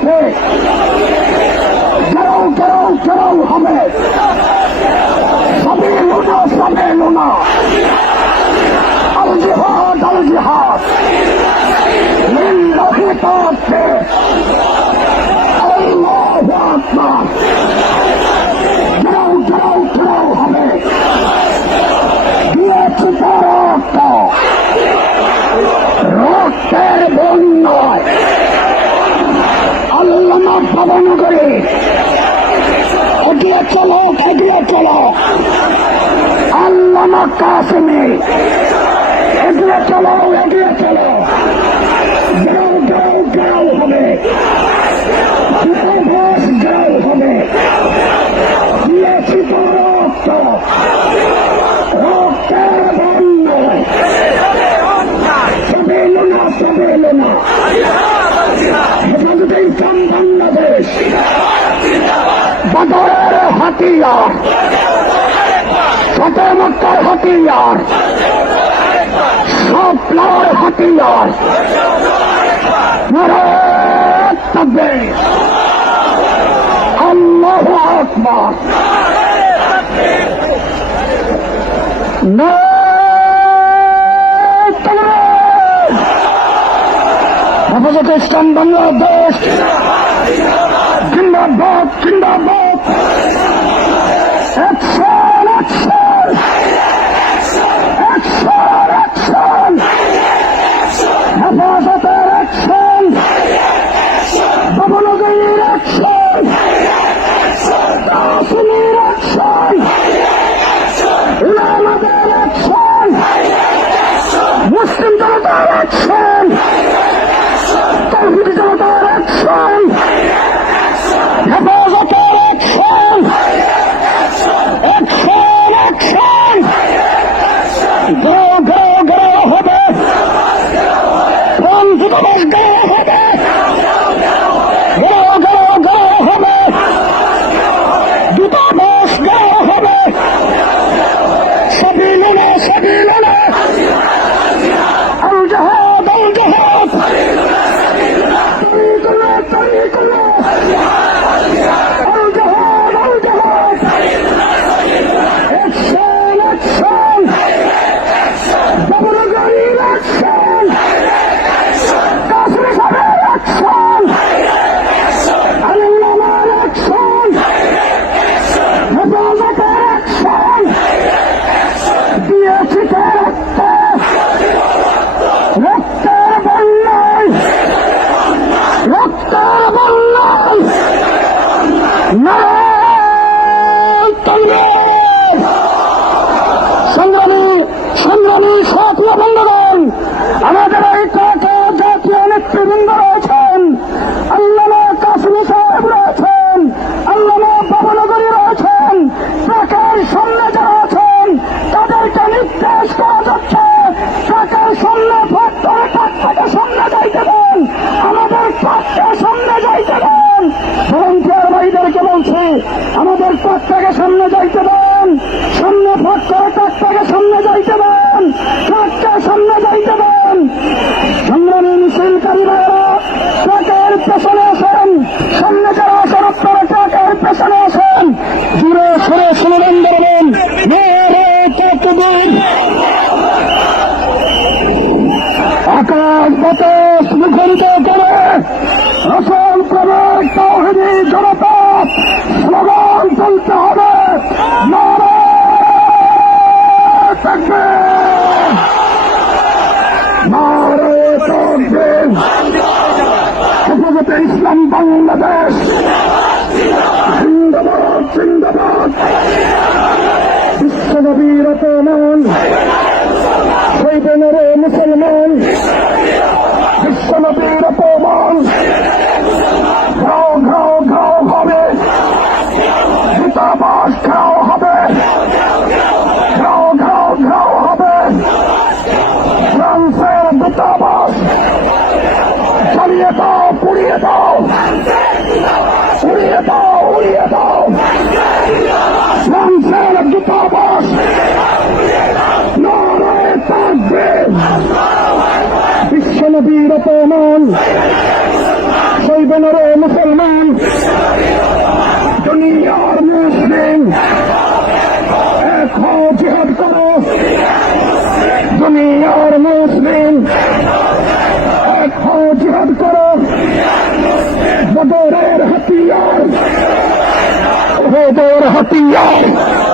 পথে গেরাও গেরাও গেরাও হবে। সবে লোনা সবে লোনা, আল জিহাদ আল জিহাদ লিল্লাহি তাআলা, আল্লাহু আকবার। গেরাও গেরাও গেরাও হবে। দিয়েছি রক্ত, রক্তের বন্যায় আল্লামা ভবনগরে এগিয়ে চলো, এগিয়ে চলো। আল্লামা কাসেমে এগিয়ে চলো, এগিয়ে চলো। গাও গাও গাও হবে, ঘোষ গাও হবে। দিয়েছি রক্ত, রক্তের বন্যায় সবে এলো না, সবে এলো না। হেফাজতে ইসলাম বাংলাদেশ বদরের হাতিয়ার, ফতেহ মক্কার হাতিয়ার, স্বপ্নার হাতিয়ার। নারায়ে তাকবীর, আল্লাহু আকবার। নারায়ে তাকবীর। হেফাজতে ইসলাম বাংলাদেশ জিন্দাবাদ, জিন্দাবাদ। Action, action, action, action. হেফাজতের অ্যাকশন, ভবনগরীর অ্যাকশন, কাসেমের অ্যাকশন, উলামাদের অ্যাকশন, মুসলিম জনতার অ্যাকশন, তাওহীদি জনতার অ্যাকশন, হেফাজতের অ্যাকশন, অ্যাকশন, অ্যাকশন। গাও গাও গাও হবে, দূতাবাস গাও হবে, গাও গাও গাও হবে, দূতাবাস গাও হবে। সবই লোনা, সবই লোনা, আল জিহাদ আল জিহাদ। তরিকুল্লাহ, তরিকুল্লাহ, আল জিহাদ আল জিহাদ। অ্যাকশন, অ্যাকশন, ভবনগরীর অ্যাকশন, কাসেম সাহেবের অ্যাকশন, আল্লামার অ্যাকশন, হেফাজতের অ্যাকশন। দিয়েছি রক্ত, রক্তের বন্যায়, রক্তের বন্যায়। নারায়ে তাকবীর। সংগ্রামী সংগ্রামী সাথী বন্ধুগণ, আমাদের এই ট্রাকে জাতীয় নেতৃবৃন্দ রয়েছেন। আল্লামা কাসেমী সাহেব রয়েছেন, আল্লামা ভবনগরী রয়েছেন। ট্রাকের সামনে যারা আছেন তাদেরকে নির্দেশ করা যাচ্ছে ট্রাকের সামনে ফাঁক করে ট্রাকটাকে সামনে যাইতে দেন, আমাদের ট্রাককে সামনে যাইতে দেন। ভলান্টিয়ার ভাইদেরকে বলছি, আমাদের ট্রাকটাকে সামনে যাইতে দেন, সামনে ফাঁক করে ট্রাকটাকে সামনে যাইতে দেন, ট্রাককে সামনে যাইতে দেন। সংগ্রামী মিছিলকারী ভাইয়েরা ট্রাকের পেছনে আসেন, সামনে যারা আসেন আপনারা ট্রাকের পেছনে আসেন। জুড়ে সরে স্লোগান দেবেন, নারায়ে তাকবীর। আকাশ বাতাস মুখরিত করে রসুল প্রেমের তাওহীদি জনতা স্লোগান তুলতে হবে, নারায়ে তাকবীর, নারায়ে তাকবীর। হেফাজতে ইসলাম বাংলাদেশ জিন্দাবাদ, জিন্দাবাদ। বিশ্বনবীর অপমান সইবে রে মুসলমান, বিশ্বনবীর অপমান। ঘাও ঘাও ঘাও হবে, দূতাবাস ঘাও হবে, ঘাও ঘাও ঘাও হবে। ফ্রান্সের দূতাবাস জ্বালিয়ে দাও, পুড়িয়ে দাও, উড়িয়ে দাও, উড়িয়ে দাও। ফ্রান্সের দূতাবাস। নারায়ে তাকবীর। বিশ্বনবীর অপমান সইবে না রে মুসলমান। যুদ্ধের হাতিয়ার।